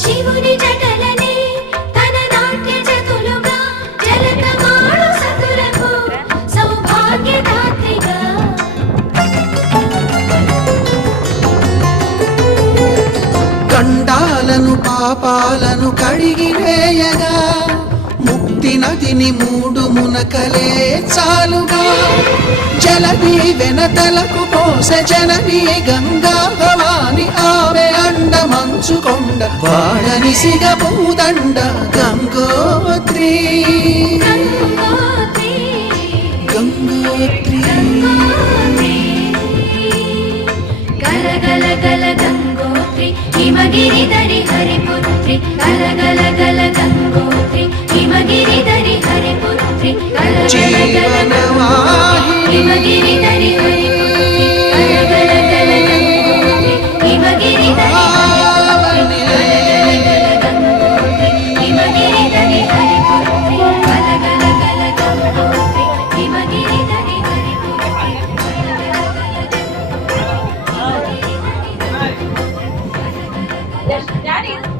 శివుని జటలనే తన నాట్య జతులుగా జలకమాడు సతులకు సౌభాగ్యదాత్రిగా గండాలను పాపాలను కడిగివేయగా ముక్తి నదిని మూడు మునకలే చాలుగా జలది వెనతలకు పోస జనని గంగా భవాని ఆమె అండ మంచుకొండ వాడని సిగపూదండ గంగోత్రి గంగోత్రి గల గల గల గంగోత్రి హిమగిరిధరి హరిపుత్రి గల గల గల గంగోత్రి హిమగిరిధరి హరిపుత్రి గల గల గల గంగోత్రి హిమగిరిధరి హరిపుత్రి గల గల గల గంగోత్రి హిమగిరిధరి హరిపుత్రి గల గల గల గంగోత్రి హిమగిరిధరి హరిపుత్రి గల గల గల గంగోత్రి హిమగిరిధరి హరిపుత్రి